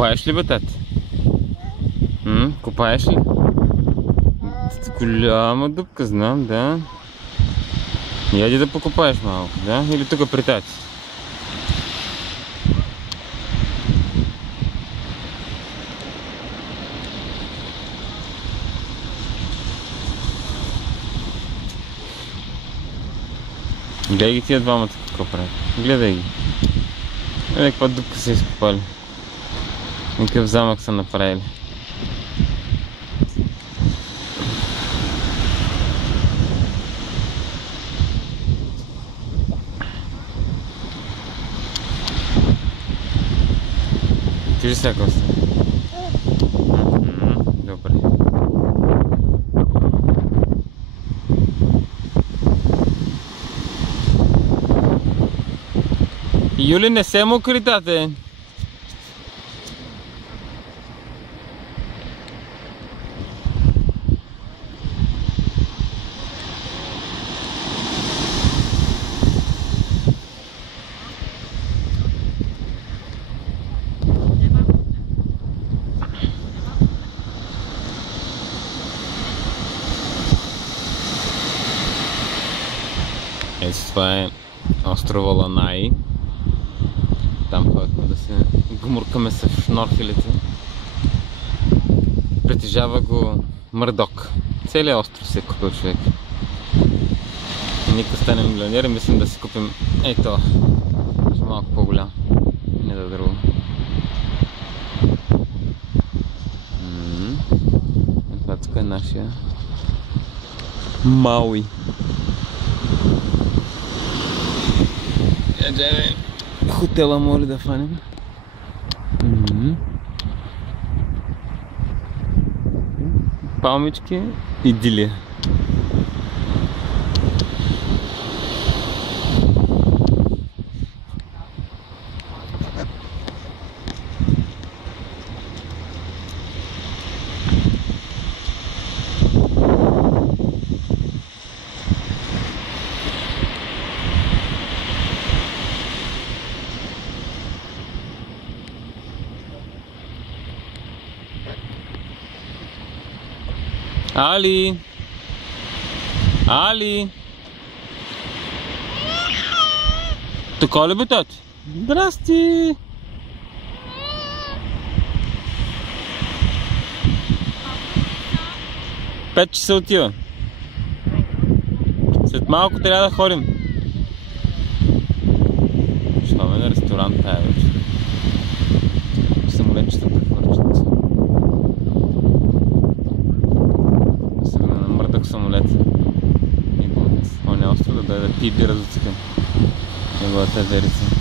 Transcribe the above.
Копаеш ли, бе, тати? Копаеш ли? Голяма дупка, знам, да. Яди да покопаеш малко, да? Или тук при тати? Гледай ги тия двамата какво правят. Гледай ги. Гледай каква дупка са изкопали. Никакъв замък са направили. Вижди сега Коста. Добре. Юли, не се мокри, тате. Ето това е острова Ланай. Там ходихме да се гмуркаме с шнорхелите. Притежава го Мърдок. Целият остров се е купил човек. Нека станем милионери, мислим да си купим ето. Малко по-голям. Не да друго. Това тук е нашия Мауи. Хотела моля да фанем. Палмички, идилия. Али! Али! Така ли бе, тати? Здрасти! Пет часа отива. След малко трябва да ходим. Що ме на ресторант тая вече? Самолетчета прехвърчат. Самолет и от оня остров да дойде пи бира за цикъм. Неговата дерица.